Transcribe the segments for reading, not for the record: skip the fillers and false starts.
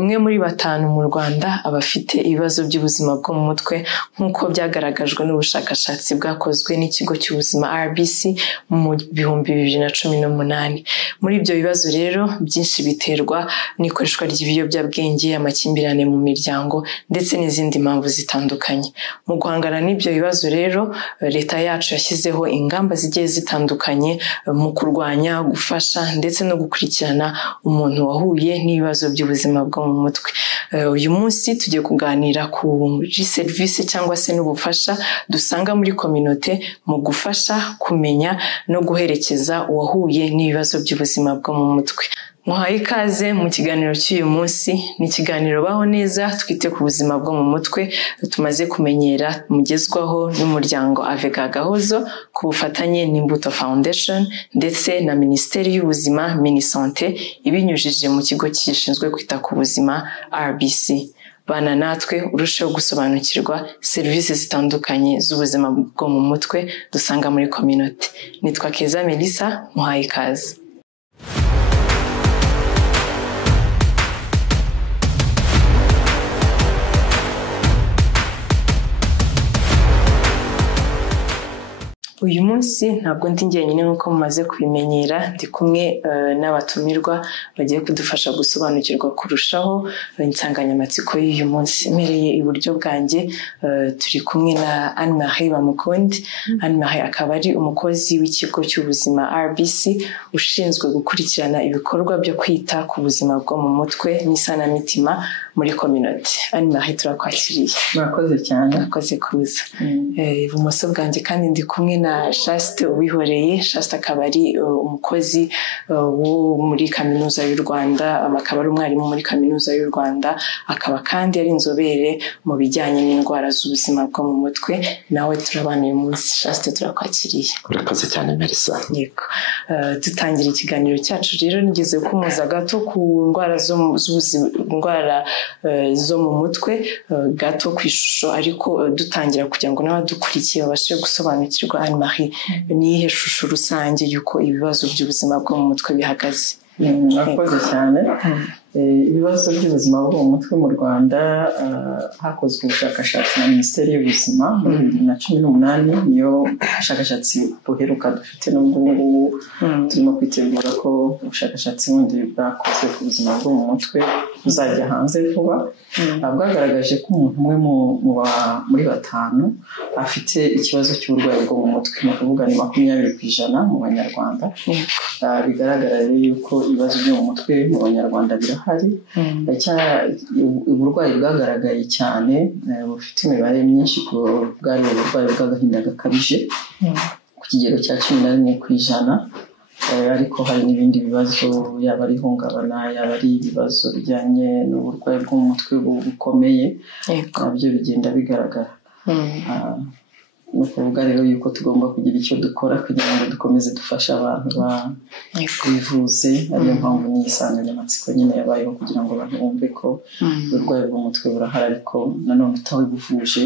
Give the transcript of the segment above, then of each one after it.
umwe muri batanu mu Rwanda abafite ibibazo by'ubuzima bwo mu mutwe nk'uko byagaragajwe n'ubushakashatsi bwakozwe n'ikigo cy'ubuzima RBC mu 2018. Muri ibyo bibazo rero byinshi biterwa n'ikoreshwa ry'ibiyobyabwenge, amakimbirane mu miryango ndetse n'izindi mpamvu zitandukanye. Mu guhangana n'ibyo bibazo rero leta yacu yashyizeho ingamba zigiye zitandukanye mu kurwanya, gufasha ndetse no gukurikirana umuntu wahuye n'ibibazo by'ubuzima bwo mu mutwe. Uyu munsi tugiye kuganira kuri serivisi cyangwa se n'ubufasha dusanga muri community mu gufasha kumenya no guherekeza uwahuye n'ibibazo by'ubuzima bwo mu mutwe. Muhaye ikaze mu kiganiro cy'uyu munsi. Ni ikiganiro Baho Neza twite ku buzima bwo mu mutwe tumaze kumenyera, mugezwaho n'umuryango Avega Gahozo ku bufatanye n'Imbuto Foundation ndetse na Minisiteri y'Ubuzima Minisante ibinyujije mu kigo gishinzwe kwita ku buzima RBC. Bana natwe urusheho gusobanukirwa serivisi zitandukanye z'ubuzima bwo mu mutwe dusanga muri community. Nitwa Keza Melissa, muhaye ikaze. Uyu munsi ntabwo ndi njyenyine nk'uko mumaze kubimenyera, ndi kumwe n'abatumirwa bagiye kudufasha gusobanukirwa kurushaho insanganyamatsiko y'uyu munsi. Mpereye iburyo bwanjye turi kumwe na Anne-Marie Bamukundi. Anne-Marie akaba ari umukozi w'ikigo cy'ubuzima RBC ushinzwe gukurikirana ibikorwa byo kwita ku buzima bwo mu mutwe n'isanamitima muri community. Anne-Marie turakwakiriye. Murakoze cyane. Murakoze kuza. Ibumoso bwanjye kandi ndi kumwe na Shaste Uwihoreye. Shaste akaba ari umukozi wo muri kaminuza y'u Rwanda, akaba ari umwarimu muri kaminuza y'u Rwanda, akaba kandi ari inzobere mu bijyanye n'indwara z'ubuzima bwo mu mutwe. Nawe turabana uyu munsi. Shaste turakwakiriye. Urakoze cyane Melissa. Yego. Dutangira ikiganiro cyacu rero nigeze kumuza gato ku ndwara zo mu mutwe gato ku ishusho, ariko dutangira kugira ngo n'abadukurikiye babashe gusobanukirwa Anne-Marie ni iyihe shusho rusange y'uko ibibazo by'ubuzima bwo mu mutwe bihagaze. Murakoze cyane. Ibibazo by'ubuzima bwo mu mutwe mu Rwanda hakozwe ubushakashatsi na Minisiteri y'Ubuzima muri 2018. Niyo ubushakashatsi buheruka dufite n'ubwo turimo kwitegura ko ubushakashatsi bundi bwakozwe ku buzima bwo mu mutwe buzajya hanze vuba. Bwagaragaje ko umuntu umwe muri batanu afite ikibazo cy'uburwayi bwo mu mutwe, ni ukuvuga ni 20% mu Banyarwanda. Bigaragara rero yuko ibibazo byo mu mutwe mu Banyarwanda birahari. Uburwayi bwagaragaye cyane bufite imibare myinshi ku bwari uburwayi bw'agahinda gakabije ku kigero cya 11%. Ariko hari n'ibindi bibazo, yaba ari ihungabana, yaba ari ibibazo bijyanye n'uburwayi bwo mu mutwe bukomeye, nabyo bigenda bigaragara. Ni ukuvuga rero yuko tugomba kugira icyo dukora kugira ngo dukomeze dufashe abantu bivuze. Ariyo mpamvu n'insanganyamatsiko nyine yabayeho kugira ngo abantu bumve ko uburwayi bw'umutwe burahari, ariko nanone utabuvuje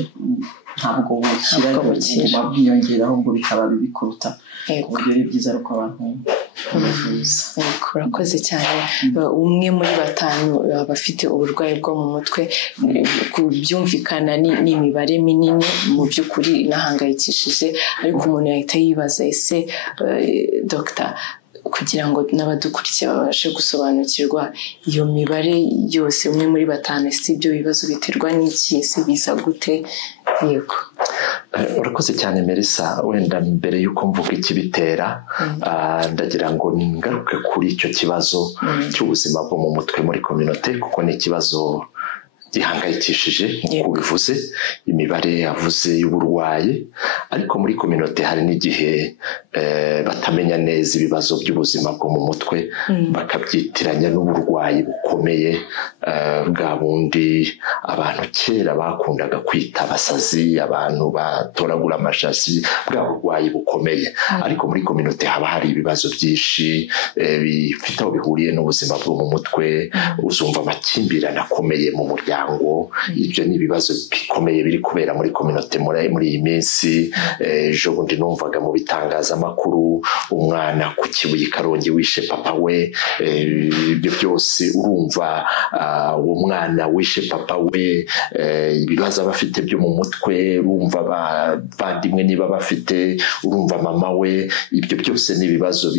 ntabwo bukira, bwiyongera ahubwo bikaba bibi kuruta. Ku buryo ari byiza ko abantu babivuza. Urakoze cyane. Umwe muri batanu abafite uburwayi bwo mu mutwe, byumvikana ni imibare minini mu by'ukuri inahangayikishije, ariko umuntu yahita yibaza ese Dr. kugira ngo n'abadukurikiye babashe gusobanukirwa iyo mibare yose, umwe muri batanu, si ibyo bibazo biterwa n'iki, si biza gute? Yego. Urakoze cyane Melissa. Wenda mbere y'uko mvuga ikibitera, ndagira ngo ngaruke kuri icyo kibazo cy'ubuzima bwo mu mutwe muri community, kuko ni ikibazo gihangayikishije nk'uko bivuze. Imibare yavuze y'uburwayi, ariko muri community hari n'igihe batamenya neza ibibazo by'ubuzima bwo mu mutwe, bakabyitiranya n'uburwayi bukomeye bwa bundi abantu kera bakundaga kwita abasazi, abantu batoragura amashashi, bwa burwayi bukomeye. Ariko muri community haba hari ibibazo byinshi bifite aho bihuriye n'ubuzima bwo mu mutwe. Uzumva amakimbirane akomeye mu muryango, miryango. Ibyo ni ibibazo bikomeye biri kubera muri community muri iyi minsi. Ejo bundi numvaga mu bitangazamakuru umwana ku Kibuye Karongi wishe papa we. Ibyo byose urumva uwo mwana wishe papa we, ibibazo abafite byo mu mutwe, urumva abavandimwe niba bafite, urumva mama we. Ibyo byose ni ibibazo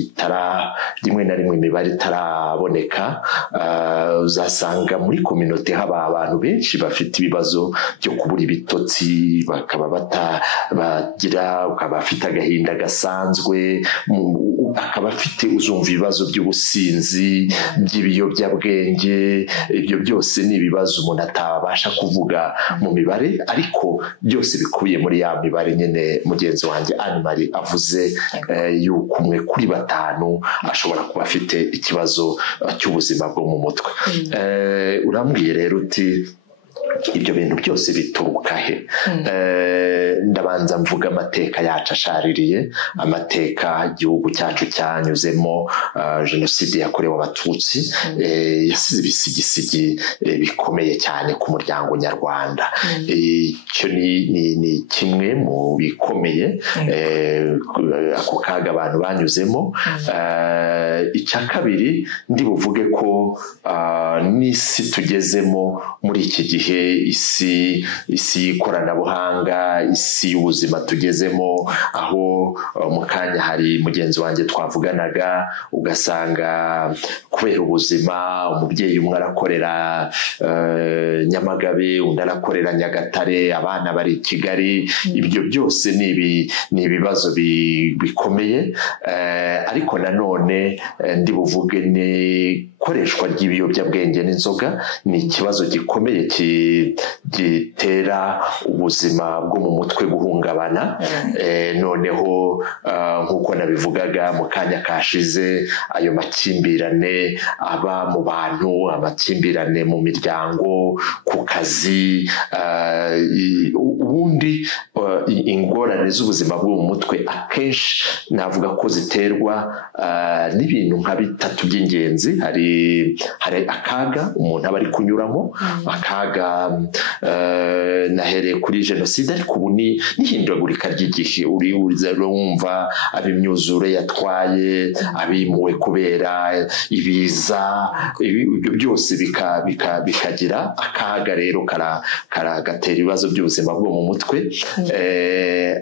rimwe na rimwe imibare itaraboneka. Uzasanga muri community haba abantu benshi bafite ibibazo byo kubura ibitotsi, bakaba batabagira, ukaba afite agahinda gasanzwe, akaba afite uzumva ibibazo by'ubusinzi, by'ibiyobyabwenge. Ibyo byose ni ibibazo umuntu atabasha kuvuga mu mibare, ariko byose bikubiye muri ya mibare nyine mugenzi wanjye Anne-Marie avuze, yuko 1 kuri 5 ashobora kuba afite ikibazo cy'ubuzima bwo mu mutwe. Urambwiye rero uti ibyo bintu byose bituruka he? Ndabanza mvuga amateka yacu ashaririye, amateka igihugu cyacu cyanyuzemo, jenoside yakorewe abatutsi yasize ibisigisigi bikomeye cyane ku muryango nyarwanda. Icyo ni kimwe mu bikomeye, ako kaga abantu banyuzemo. Icya kabiri ndi buvuge ko n'isi tugezemo muri iki gihe, isi y'ikoranabuhanga, isi y'ubuzima tugezemo, aho mu kanya hari mugenzi wanjye twavuganaga, ugasanga kubera ubuzima umubyeyi umwe arakorera Nyamagabe, undi arakorera Nyagatare, abana bari i Kigali. Ibyo byose ni ibibazo bikomeye. Ariko nanone ndi buvuge ikoreshwa ry'ibiyobyabwenge n'inzoga ni ikibazo gikomeye gitera ubuzima bwo mu mutwe guhungabana. Noneho nk'uko nabivugaga mu kanya kashize, ayo makimbirane aba mu bantu, amakimbirane mu miryango, ku kazi, ubundi ingorane z'ubuzima bwo mu mutwe akenshi navuga ko ziterwa n'ibintu nka 3 by'ingenzi. Hari akaga umuntu aba ari kunyuramo, akaga nahereye kuri jenoside, ariko ubu n'ihindagurika ry'igihe. Urumva ab'imyuzure yatwaye, abimuwe kubera ibiza, ibyo byose bikagira akaga. Rero gatera ibibazo by'ubuzima bwo mu mutwe.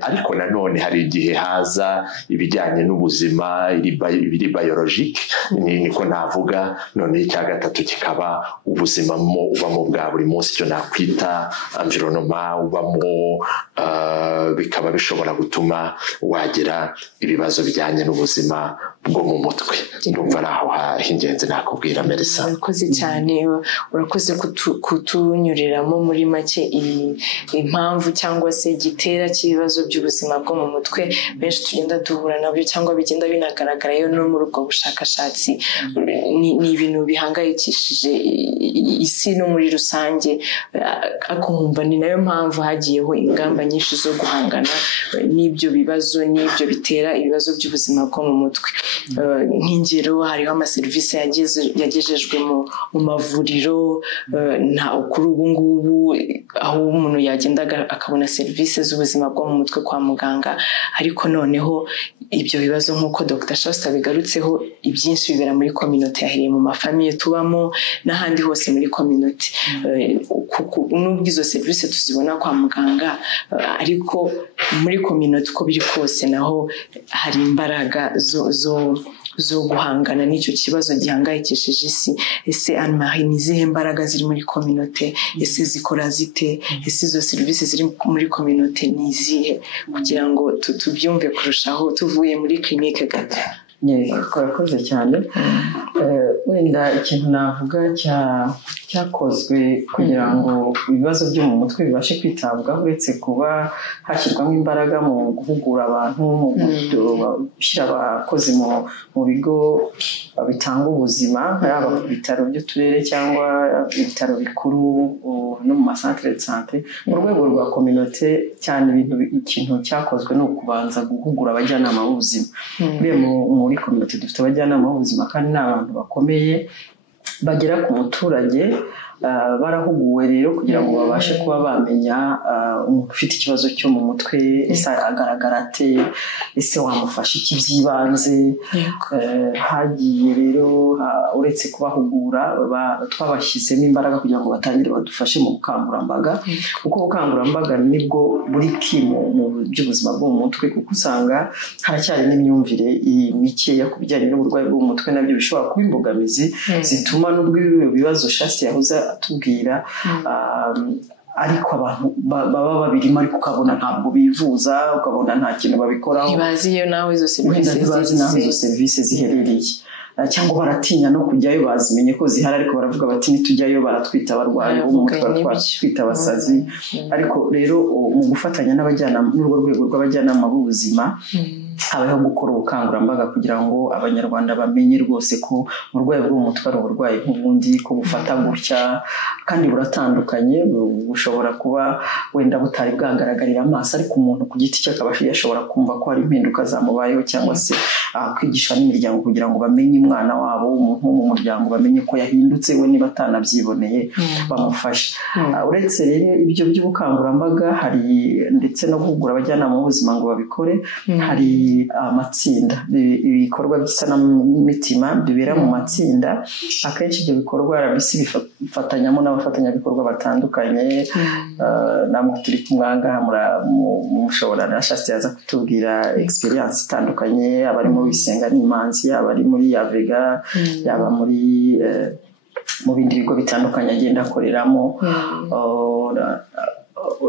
Ariko nanone hari igihe haza ibijyanye n'ubuzima biri biologique, niko navuga. None icya gatatu kikaba ubuzima ubamo bwa buri munsi, icyo nakwita environnement ubamo, bikaba bishobora gutuma wagira ibibazo bijyanye n'ubuzima bwo mu mutwe. Ndumva ari aho h'ingenzi nakubwira, Melissa. Urakoze cyane, urakoze kutunyuriramo muri make impamvu cyangwa se gitera cy'ibibazo by'ubuzima bwo mu mutwe benshi tugenda duhura nabyo, cyangwa bigenda binagaragarayo no muri ubwo bushakashatsi. Ni ibintu bihangayikishije isi no muri rusange, ariko nkumva ni nayo mpamvu hagiyeho ingamba nyinshi zo guhangana n'ibyo bibazo, n'ibyo bitera ibibazo by'ubuzima bwo mu mutwe. Nk'ingero, hariho amaserivisi yagejejwe mu mavuriro, kuri ubu ngubu aho umuntu yagendaga akabona serivisi z'ubuzima bwo mu mutwe kwa muganga. Ariko noneho ibyo bibazo nk'uko Dr. Shasta bigarutseho, ibyinshi bibera muri community, yahereye mu mafamiye tubamo n'ahandi hose muri community. Nubwo izo serivisi tuzibona kwa muganga, ariko muri community uko biri kose naho hari imbaraga zo guhangana n'icyo kibazo gihangayikishije isi. Ese Anne-Marie, ni izihe mbaraga ziri muri community? Ese zikora zite? Ese izo serivisi ziri muri community ni izihe, kugira ngo tubyumve kurushaho tuvuye muri clinique gato? Urakoze cyane. Wenda ikintu navuga cyakozwe kugira ngo ibibazo byo mu mutwe bibashe kwitabwaho, uretse kuba hashyirwamo imbaraga mu guhugura abantu, mu gushyira abakozi mu bigo bitanga ubuzima, yaba ku bitaro by'uturere cyangwa ibitaro bikuru no mu masantere de sante. Mu rwego rwa communauté cyane, ikintu cyakozwe ni ukubanza guhugura abajyanama b'ubuzima. Muri communauté dufite abajyanama b'ubuzima kandi ni abantu bakomeye bagera ku muturage barahuguwe rero kugira ngo babashe kuba bamenya umuntu ufite ikibazo cyo mu mutwe ese agaragara ate, ese wamufasha iki by'ibanze. Hagiye rero uretse kubahugura twabashyizemo imbaraga kugira ngo batangire badufashe mu bukangurambaga, kuko ubukangurambaga nibwo buri mu by'ubuzima bwo mu mutwe, kuko usanga haracyari n'imyumvire mikeya ku bijyanye n'uburwayi bwo mu mutwe, nabyo bishobora kuba imbogamizi zituma n'ubwo ibibazo Shasti yahoze atubwira ariko abantu baba babirimo ariko ukabona ntabwo bivuza, ukabona nta kintu babikoraho, ntibaziyo nawe izo serivisi ziherereye, cyangwa baratinya no kujyayo bazimenye ko zihari ariko baravuga bati nitujyayo baratwita abarwayi umutwe, baratwita abasazi. Ariko rero mu gufatanya n'urwo rwego rw'abajyanama b'ubuzima habaho gukora ubukangurambaga kugira ngo abanyarwanda bamenye rwose ko uburwayi bwo mu mutwe ari uburwayi nk'ubundi, ko bufata gutya kandi buratandukanye. Bushobora kuba wenda butari bwagaragarira amaso ariko umuntu ku giti cye akaba yashobora kumva ko hari impinduka zamubayeho, cyangwa se kwigisha n'imiryango kugira ngo bamenye umwana wabo, umuntu wo mu muryango bamenye ko yahindutse, we niba atanabyiboneye bamufashe. Uretse rero ibyo by'ubukangurambaga hari ndetse no guhugura abajyanama b'ubuzima ngo babikore, hari amatsinda, ibikorwa by'isanamitima bibera mu matsinda. Akenshi ibyo bikorwa RBC bifatanyamo n'abafatanyabikorwa batandukanye, namwe turi kumwanga mushobora na Shasti yaza kutubwira experience itandukanye, abarimo bisenga n'imanzi, abari muri Yavega, yaba muri mu bindi bigo bitandukanye agenda akoreramo.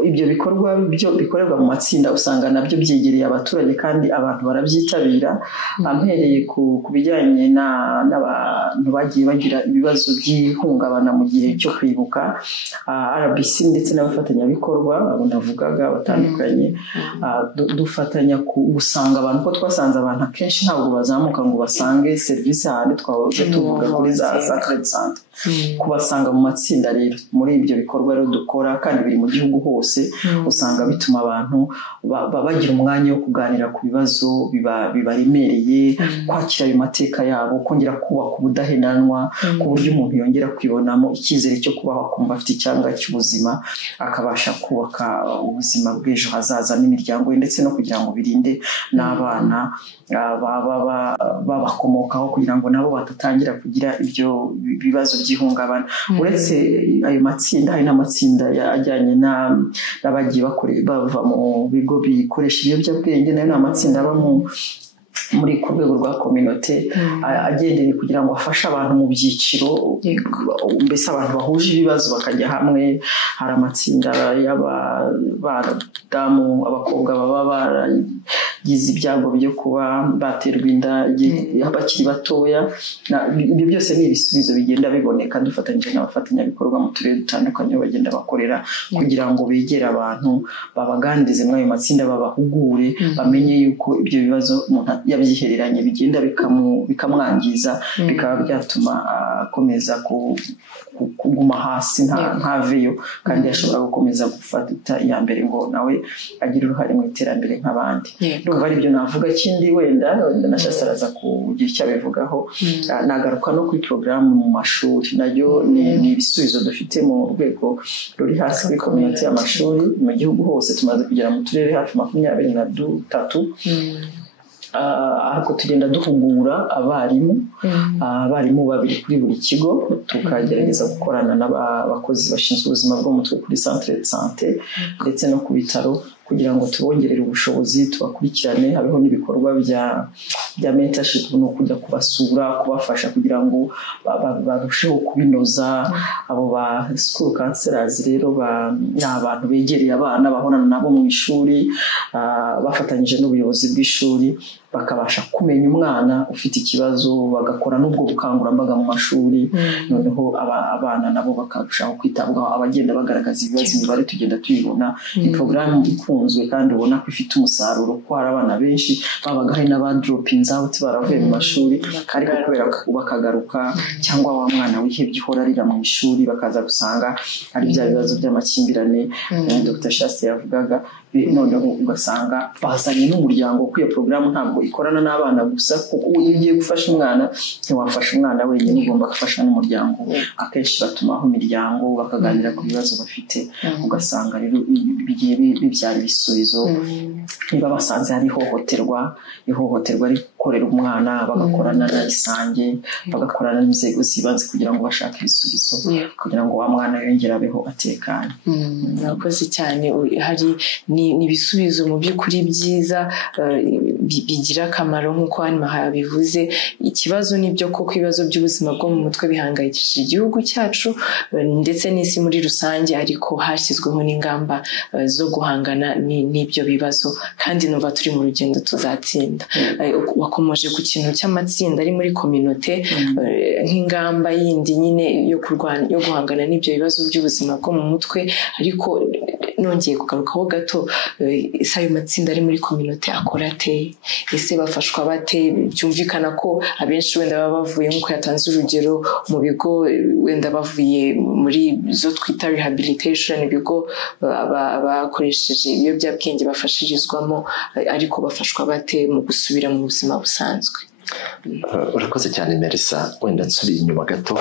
Ibyo bikorwa byo bikorerwa mu matsinda usanga nabyo byegereye abaturage kandi abantu barabyitabira. Ampereye ku bijyanye n'abantu bagiye bagira ibibazo by'ihungabana mu gihe cyo kwibuka, RBC ndetse n'abafatanyabikorwa abo navugaga batandukanye, dufatanya gusanga abantu, ko twasanze abantu akenshi ntabwo bazamuka ngo basange serivisi ahandi twahoze tuvuga kuri za centre de santé, kubasanga mu matsinda. Rero muri ibyo bikorwa rero dukora kandi biri mu gihugu hose, usanga bituma abantu bagira umwanya wo kuganira ku bibazo bibaremereye, kwakira ayo mateka yabo, kongera kubaka ubudaheranwa ku buryo umuntu yongera kwibonamo icyizere cyo kubaho, akumva afite icyanga cy'ubuzima, akabasha kubaka ubuzima bw'ejo hazaza n'imiryango ye, ndetse no kugira ngo birinde n'abana babakomokaho kugira ngo nabo batatangira kugira ibyo bibazo by'ihungabana. Uretse ayo matsinda, hari n'amatsinda ajyanye n'abagiye bava mu bigo bikoresha ibiyobyabwenge, nayo ni amatsinda aba muri ku rwego rwa kominote, agendeye kugira ngo afashe abantu mu byiciro, mbese abantu bahuje ibibazo bakajya hamwe. Hari amatsinda y'abadamu, abakobwa baba baragize ibyago byo kuba baterwa inda bakiri batoya. Ibyo byose ni ibisubizo bigenda biboneka dufatanyije n'abafatanyabikorwa mu turere dutandukanye bagenda bakorera, kugira ngo begere abantu, babaganirize muri ayo matsinda, babahugure, bamenye yuko ibyo bibazo umuntu yabyihereranye bigenda bikamwangiza, bikaba byatuma akomeza kuguma hasi ntaveyo, kandi yashobora gukomeza gufata iya mbere ngo nawe agire uruhare mu iterambere nk'abandi. Ndumva ari byo navuga. Kindi wenda na Shasti araza kugira icyo abivugaho. Nagaruka no kuri porogaramu mu mashuri, nayo ni ibisubizo dufite mu rwego ruri hasi kuri kominote y'amashuri mu gihugu hose. Tumaze kugera mu turere hafi 23, ariko tugenda duhugura abarimu 2 kuri buri kigo, tukagerageza gukorana n'abakozi bashinzwe ubuzima bwo mu mutwe kuri centre de santé ndetse no ku bitaro, kugira ngo tubongerere ubushobozi, tubakurikirane. Habeho n'ibikorwa bya mentorship, no kujya kubasura, kubafasha kugira ngo barusheho kubinoza. Abo ba school counselors rero ni abantu begereye abana, bahorana nabo mu ishuri, bafatanyije n'ubuyobozi bw'ishuri, bakabasha kumenya umwana ufite ikibazo, bagakora n'ubwo bukangurambaga mu mashuri. Noneho abana nabo bakarushaho kwitabwaho, abagenda bagaragaza ibibazo, imibare tugenda tuyibona. Ni porogaramu ikunzwe kandi ubona ko ifite umusaruro, ko hari abana benshi babaga hari n'aba dropping out baravuye mu mashuri, ariko kubera bakagaruka, cyangwa wa mwana wihebye uhora arira mu ishuri, bakaza gusanga ari bya bibazo by'amakimbirane Dr. Shasti yavugaga. Noneho ugasanga bazanye n'umuryango, ko iyo porogaramu ntabwo ikorana n'abana gusa kuko iyo ugiye gufasha umwana ntiwafasha umwana wenyine ugomba gufasha n'umuryango akenshi batumaho imiryango bakaganira ku bibazo bafite ugasanga rero bigiye bibyara ibisubizo niba basanze hari ihohoterwa rikorera umwana bagakorana na Isange bagakorana n'inzego z'ibanze kugira ngo bashake ibisubizo kugira ngo wa mwana yongere abeho atekanye. Murakoze cyane. Hari n'ibisubizo mu by'ukuri byiza bigira akamaro nk'uko hano bivuze. Ikibazo nibyo koko ibibazo by'ubuzima bwo mu mutwe bihangayikishije igihugu cyacu ndetse n'isi muri rusange, ariko hashyizweho n'ingamba zo guhangana n'ibyo bibazo kandi numva turi mu rugendo tuzatsinda. Wakomeje ku kintu cy'amatsinda ari muri community nk'ingamba yindi nyine yo guhangana n'ibyo bibazo by'ubuzima bwo mu mutwe, ariko nongeye kugarukaho gato, ese ayo matsinda ari muri community akora ate? Ese bafashwa bate? Byumvikana ko abenshi wenda baba bavuye nk'uko yatanze urugero mu bigo, wenda bavuye muri zo twita rehabilitation, ibigo bakoresheje ibiyobyabwenge bafashirizwamo, ariko bafashwa bate mu gusubira mu buzima busanzwe? Urakoze cyane Melissa. Wenda nsubira inyuma gato,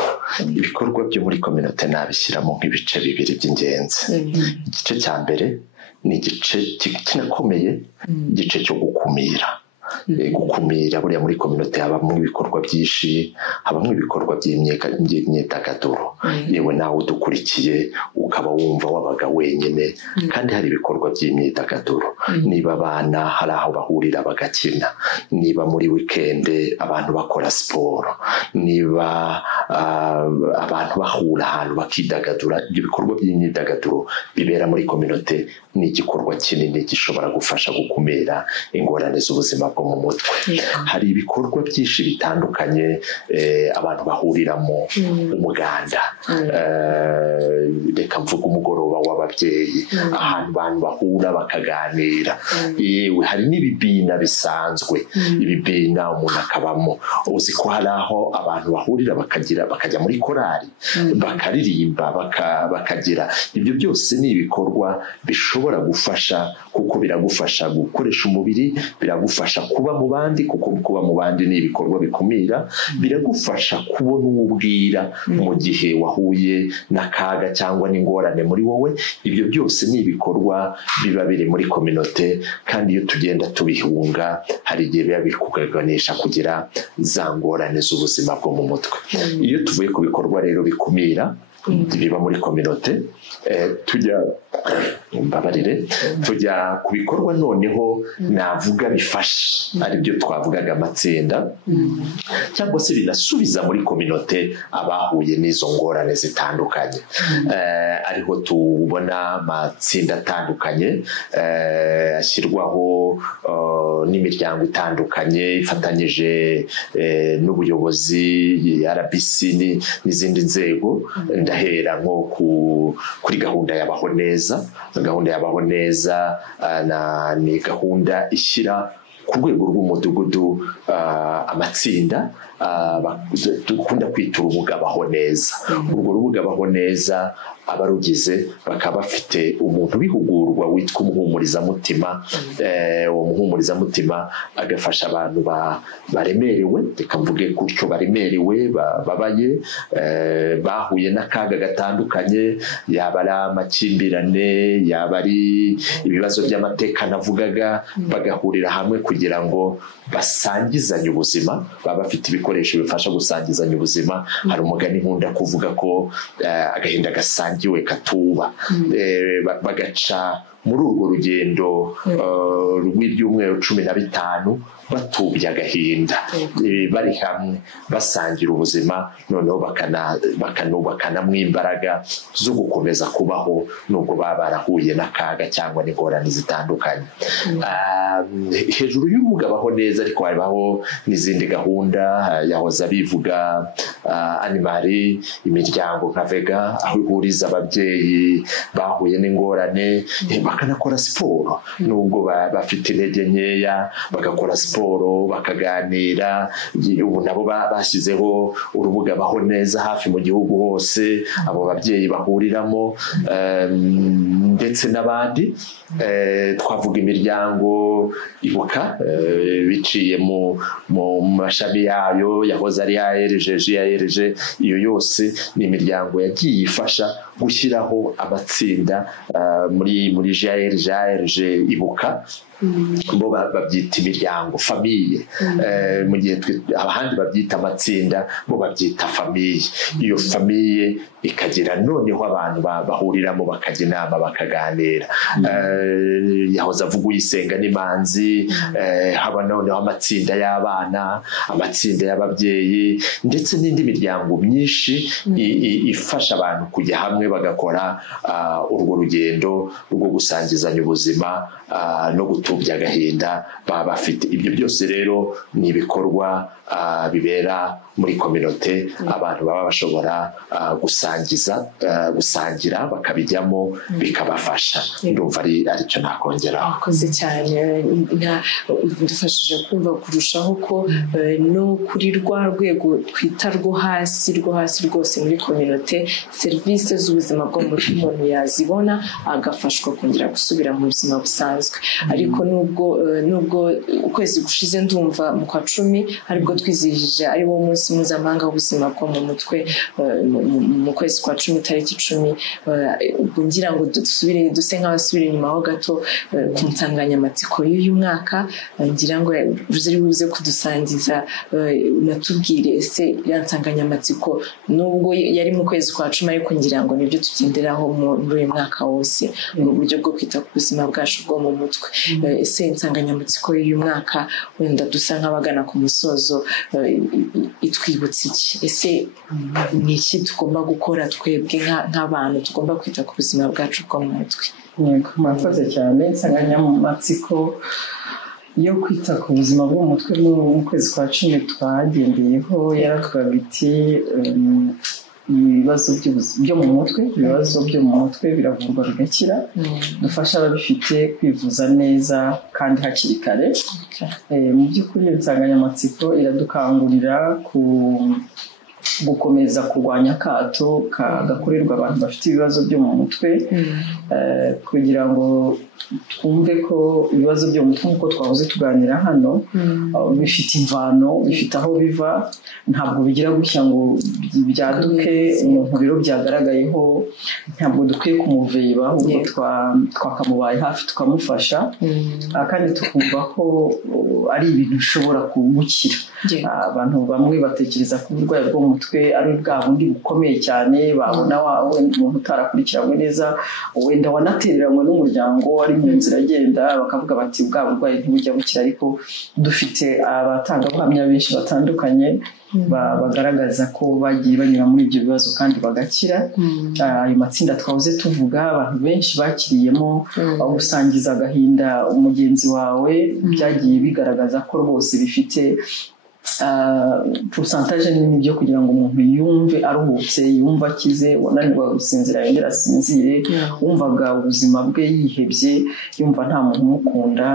ibikorwa byo muri community nabishyiramo nk'ibice bibiri by'ingenzi. Igice cya mbere ni igice kinakomeye, igice cyo gukumira. Buriya muri community habamo ibikorwa byinshi, habamo ibikorwa by'imyidagaduro, yewe nawe udukurikiye ukaba wumva wabaga wenyine, kandi hari ibikorwa by'imyidagaduro. Niba abana hari aho bahurira bagakina, niba muri weekend abantu bakora siporo, niba abantu bahura ahantu bakidagadura, ibyo bikorwa by'imyidagaduro bibera muri community ni igikorwa kinini gishobora gufasha gukumira ingorane z'ubuzima bwo mu mutwe. Hari ibikorwa byinshi bitandukanye abantu bahuriramo, umuganda, reka mvuga umugoroba w'ababyeyi, ahantu abantu bahura bakaganira. Yewe hari n'ibibina bisanzwe, ibibina umuntu akabamo. Uzi ko hari aho abantu bahurira bakajya muri korali bakaririmba bakagira. Ibyo byose ni ibikorwa bishobora gufasha, kuko biragufasha gukoresha umubiri, biragufasha kuba mu bandi, kuko kuba mu bandi ni ibikorwa bikumira, biragufasha kubona uwo ubwira mu gihe wahuye n'akaga cyangwa n'ingorane muri wowe. Ibyo byose ni ibikorwa biba biri muri community, kandi iyo tugenda tubihunga hari igihe biba bikuganisha kugira za ngorane z'ubuzima bwo mu mutwe. Iyo tuvuye ku bikorwa rero bikumira biba muri community, tujya ku bikorwa noneho navuga bifasha, ari byo twavugaga amatsinda, cyangwa se binasubiza muri community abahuye n'izo ngorane zitandukanye. Ariho tubona amatsinda atandukanye ashyirwaho n'imiryango itandukanye ifatanyije n'ubuyobozi, RBC n'izindi nzego. Ndahera nko kuri gahunda y'abaho neza. Gahunda y'abaho neza ni gahunda ishyira ku rwego rw'umudugudu amatsinda dukunda kwita urubuga baho neza. Urwo rubuga baho neza abarugize bakaba bafite umuntu wihugurwa witwa umuhumurizamutima. Uwo muhumurizamutima agafasha abantu baremerewe, reka mvuge gutyo, baremerewe, babaye, bahuye n'akaga gatandukanye, yaba ari amakimbirane, yaba ari ibibazo by'amateka navugaga, bagahurira hamwe kugira ngo basangizanye ubuzima. Baba bafite ibikoresho bifasha gusangizanya ubuzima. Hari umugani nkunda kuvuga ko agahinda gasangiwe katuba. Bagaca muri urwo rugendo rw'ibyumweru 15 batubye agahinda, bari hamwe basangira ubuzima, noneho bakanubakana imbaraga zo gukomeza kubaho nubwo baba barahuye n'akaga cyangwa n'ingorane zitandukanye. Hejuru y'urubuga baho neza ariko hariho n'izindi gahunda yahoze abivuga animari, imiryango nka Vega, aho ihuriza ababyeyi bahuye n'ingorane bakanakora siporo nubwo bafite intege nkeya, bagakora siporo siporo bakaganira. Ubu nabo bashyizeho urubuga Baho Neza hafi mu gihugu hose abo babyeyi bahuriramo, ndetse n'abandi. Twavuga imiryango Ibuka biciye mu mashami yayo yahoze ari ARG. Iyo yose ni imiryango yagiye ifasha gushyiraho amatsinda muri ARG Ibuka, bo babyita imiryango famiye, mu gihe abandi babyita amatsinda bo babyita famiye. Iyo famiye ikagira noneho abantu bahuriramo bakajya inama bakaganira. Yahoze avuga Uyisenga n'Imanzi, haba noneho amatsinda y'abana, amatsinda y'ababyeyi, ndetse n'indi miryango myinshi ifasha abantu kujya hamwe bagakora urwo rugendo rwo gusangizanya ubuzima no gutubya agahinda baba bafite. Ibyo byose rero ni ibikorwa bibera muri kominote, abantu baba bashobora gusangira bakabijyamo bikabafasha. Ndumva aricyo nakongeraho. Akoze cyane, dufashije kumva kurushaho ko no kuri rwa rwego twita rwo hasi rwose muri kominote, serivisi z'ubuzima bwo mu mutwe umuntu yazibona agafashwa kongera gusubira mu buzima busanzwe. Ariko nubwo ukwezi gushize ndumva mu kwa 10 aribwo twizihije ari wo munsi mpuzamahanga w'ubuzima bwo mu mutwe, mu kwezi kwa 10 tariki 10, ngira ngo duse nk'abasubira inyuma ho gato ku nsanganyamatsiko y'uyu mwaka. Ngira ngo uzari buze kudusangiza, natubwire ese ya nsanganyamatsiko nubwo yari mu kwezi kwa 10 ariko ngira ngo nibyo tugenderaho muri uyu mwaka wose mu buryo bwo kwita ku buzima bwacu bwo mu mutwe. Ese insanganyamatsiko y'uyu mwaka wenda dusa nk'abagana ku musozo itwibutsa iki? Ese ni iki tugomba gukora twebwe nk'abantu tugomba kwita ku buzima bwacu bwo mu mutwe? Murakoze cyane. Insanganyamatsiko yo kwita ku buzima bwo mu mutwe mu kwezi kwa 10 twagendeyeho yaravugaga iti ibibazo byo mu mutwe biravurwa bigakira. Dufasha ababifite kwivuza neza kandi hakiri kare. Mu by'ukuri insanganyamatsiko iradukangurira gukomeza kurwanya akato gakorerwa abantu bafite ibibazo byo mu mutwe, kugira ngo twumve ko ibibazo byo mu mutwe nk'uko twahoze tuganira hano bifite imvano, bifite aho biva, ntabwo bigira gushya ngo byaduke. Umuntu rero byagaragayeho ntabwo dukwiye kumuveba, ahubwo twakamubaye hafi tukamufasha, kandi tukumva ko ari ibintu bishobora gukira. Abantu bamwe batekereza ko uburwayi bwo mu mutwe ari bwa bundi bukomeye cyane, babona wenda umuntu utarakurikiranywe neza, wenda wanatereranywe n'umuryango ari mu nzira agenda, bakavuga bati bwa burwayi ntibujya bukira. Ariko dufite abatangabuhamya benshi batandukanye bagaragaza ko bagiye banyura muri ibyo bibazo kandi bagakira. Ayo matsinda twahoze tuvuga, abantu benshi bakiriyemo gusangiza agahinda umugenzi wawe, byagiye bigaragaza ko rwose bifite pourcentage nini byo kugira ngo umuntu yumve aruhutse, yumva akize, wananirwa gusinzira yongera asinzire, wumvaga ubuzima bwe yihebye, yumva nta muntu umukunda,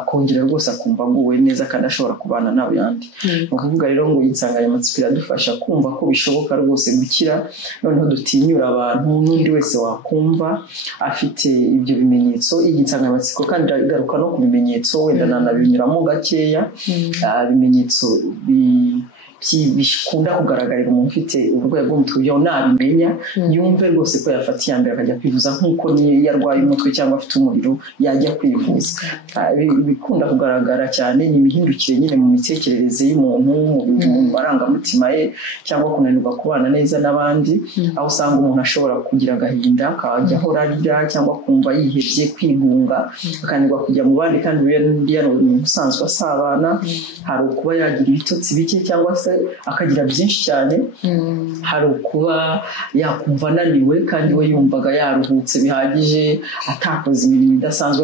akongera rwose akumva aguwe neza kandi ashobora kubana n'abandi. Ni ukuvuga rero ngo insanganyamatsiko iradufasha kumva ko bishoboka rwose gukira, noneho dutinyura abantu n'undi wese wakumva afite ibyo bimenyetso. Iyi nsanganyamatsiko kandi igaruka no ku bimenyetso, wenda nanabinyuramo gakeya. Ibimenyetso bikunda kugaragarira umuntu ufite uburwayi bwo mu mutwe, byo nabimenya yumve rwose ko yafata iya mbere akajya kwivuza, nk'uko niyo yarwaye umutwe cyangwa afite umuriro yajya kwivuza. Bikunda kugaragara cyane ni imihindukire nyine mu mitekerereze y'umuntu, mu marangamutima ye, cyangwa kunanirwa kubana neza n'abandi, aho usanga umuntu ashobora kugira agahinda akajya ahora arira cyangwa kumva yihebye, kwigunga, akananirwa kujya mu bandi kandi uyu usanzwe asabana. Hari ukuba yagira ibitotsi bike cyangwa se se akagira byinshi cyane. Hari ukuba yakumva ananiwe kandi we yumvaga yaruhutse bihagije atakoze imirimo idasanzwe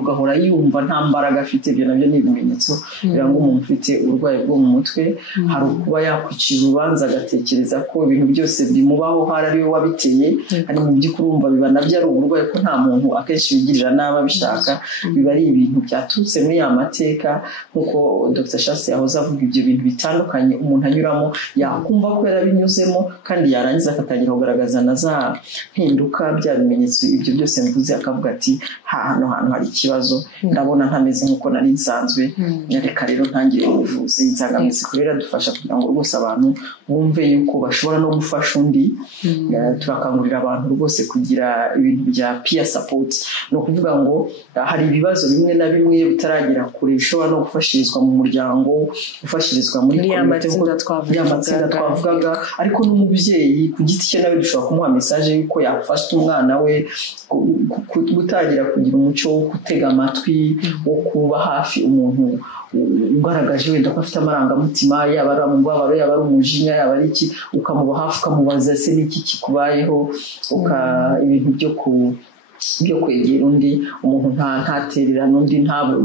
agahora yumva nta mbaraga afite. Ibyo nabyo ni ibimenyetso biranga umuntu ufite uburwayi bwo mu mutwe. Hari ukuba yakwicira urubanza agatekereza ko ibintu byose bimubaho hari ari we wabiteye, ari mu by'ukuri urumva biba nabyo ari uburwayi, ko nta muntu akenshi yigirira nabi abishaka, biba ari ibintu byaturutse muri ya mateka. Nk'uko Dr. Shaste yahoze avuga, ibyo bintu bitandukanye umuntu anyuramo yakumva ko yarabinyuzemo kandi yarangiza akatangira kugaragaza na za mpinduka bya bimenyetso ibyo byose mvuze, akavuga ati hano hantu hari ikibazo, ndabona ntameze nk'uko nari nsanzwe, reka rero ntangire ubuvuzi. Insanganyamatsiko rero dufasha kugira ngo rwose abantu bumve yuko bashobora no gufasha undi. Turakangurira abantu rwose kugira ibintu bya peer support, no kuvuga ngo hari ibibazo bimwe na bimwe bitaragera kure bishobora no gufashirizwa mu muryango, gufashirizwa muri amatsinda twavugaga, ariko n'umubyeyi ku giti cye nawe dushobora kumuha message yuko yafasha umwana we gutangira kugira umuco wo gutega amatwi, wo kuba hafi umuntu ugaragaje wenda ko afite amarangamutima, yaba ari umubabaro, yaba ari umujinya, yaba ari iki, ukamuba hafi ukamubaza se n'iki kikubayeho, ibintu byo kwegera undi, umuntu ntatererana undi,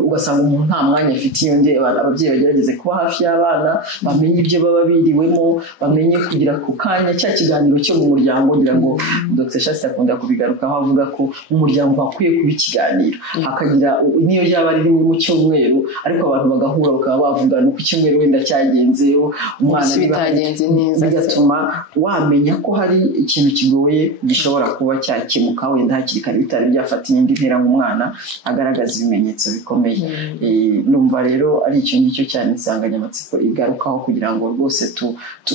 ugasanga umuntu nta mwanya afitiye undi. Ababyeyi bagerageze kuba hafi y'abana, bamenye ibyo baba biriwemo, bamenye kugira ku kanya cya kiganiro cyo mu muryango. Ngira ngo Dr. Shaste akunda kubigarukaho avuga ko mu muryango hakwiye kuba ikiganiro, hakagira niyo yaba ari rimwe mu cyumweru, ariko abantu bagahura bakaba bavugana uko icyumweru wenda cyagenzeho, umwana bitagenze neza, bigatuma wamenya ko hari ikintu kigoye gishobora kuba cyakemuka wenda hakiri kare bitari byafata indi ntera mu mwana agaragaza ibimenyetso bikomeye. Numva rero ari icyo ngicyo cyane insanganyamatsiko igarukaho, kugira ngo rwose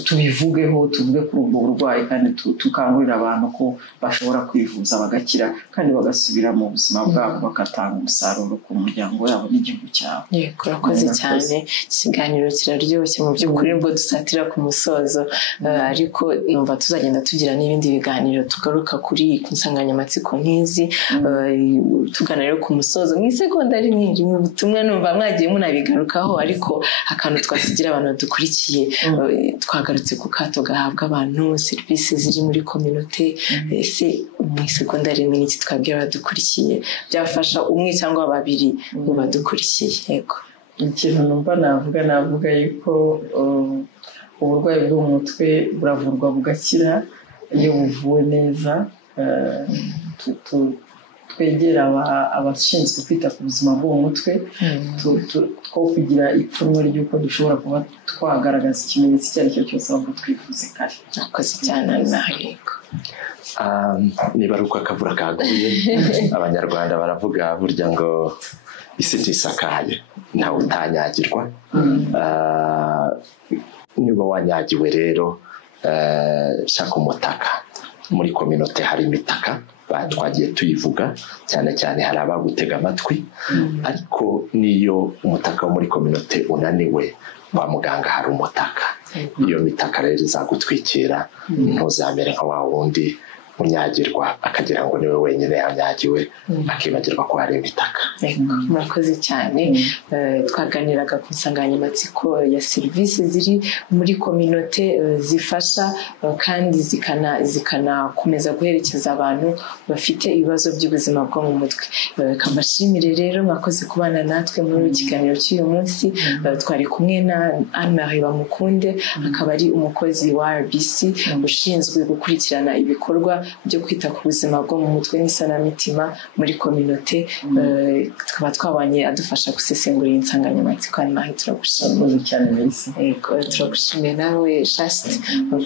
tubivugeho, tuvuge kuri ubwo burwayi kandi tukangurira abantu ko bashobora kwivuza bagakira kandi bagasubira mu buzima bwabo, bagatanga umusaruro ku muryango wabo n'igihugu cyabo. Yego, urakoze cyane. Ikiganiro kiraryoshye mu by'ukuri, ubwo dusatira ku musozo, ariko numva tuzagenda tugira n'ibindi biganiro tugaruka kuri insanganyamatsiko nk'izi. Tugana rero ku musozo mu isegonda rimwe ubutumwa numva mwagiye munabigarukaho, ariko akantu twasigira abantu badukurikiye. Twagarutse ku kato gahabwa abantu, serivisi ziri muri community. Ese mu isegonda rimwe n'iki twabwira badukurikiye byafasha umwe cyangwa babiri mu badukurikiye? Yego, ikintu numva navuga yuko uburwayi bwo mu mutwe buravurwa bugakira iyo buvuwe neza. Twegera abashinzwe kwita ku buzima bwo mu mutwe, two kugira ipfunwe ry'uko dushobora kuba twagaragaza ikimenyetso icyo ari cyo cyose ahubwo twifuze kare. Akoze cyane Yego. Niba ari uko akavura kaguye, abanyarwanda baravuga burya ngo isi ntisakaye ntawe utanyagirwa. Niba wanyagiwe rero shaka umutaka. Muri community hari imitaka twagiye tuyivuga cyane cyane, hari abagutega amatwi, ariko niyo umutaka wo muri community unaniwe, kwa muganga hari umutaka. Iyo mitaka rero izagutwikira, ntuzamere nka wa wundi unyagirwa akagira ngo niwe wenyine yanyagiwe, akibagirwa ko hari imitaka. Murakoze cyane. Twaganiraga ku nsanganyamatsiko ya serivisi ziri muri community zifasha kandi zikanakomeza guherekeza abantu bafite ibibazo by'ubuzima bwo mu mutwe. Kabashimire rero, mwakoze kubana natwe muri ikiganiro cy'uyu munsi. Twari kumwe na Anne-Marie Bamukunde, akaba ari umukozi wa RBC ushinzwe gukurikirana ibikorwa byo kwita ku buzima bwo mu mutwe n'isanamitima muri community. Tukaba twabanye adufasha gusesengura iyi nsanganyamatsiko. Anne-Marie, turagushimiye cyane. Merci. Turagushimiye nawe Shaste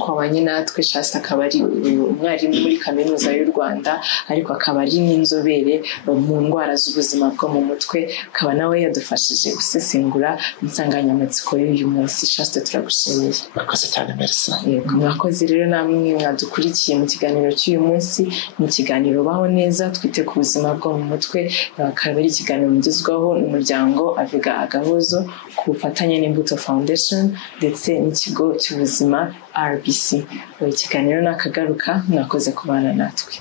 ko wabanye natwe. Shaste akaba ari umwarimu muri kaminuza y'u Rwanda, ariko akaba ari n'inzobere mu ndwara z'ubuzima bwo mu mutwe, akaba nawe yadufashije gusesengura insanganyamatsiko y'uyu munsi. Shaste, turagushimiye. Murakoze cyane. Merci. Yego, mwakoze rero namwe mwadukurikiye mu kiganiro cy'uyu munsi. Ni ikiganiro Baho Neza, twite ku buzima bwo mu mutwe. Akaba ari ikiganiro mugezwaho n'umuryango Avega Agahozo ku bufatanye n'Imbuto Foundation ndetse n'ikigo cy'ubuzima RBC. Ikiganiro nakagaruka, mwakoze kubana natwe.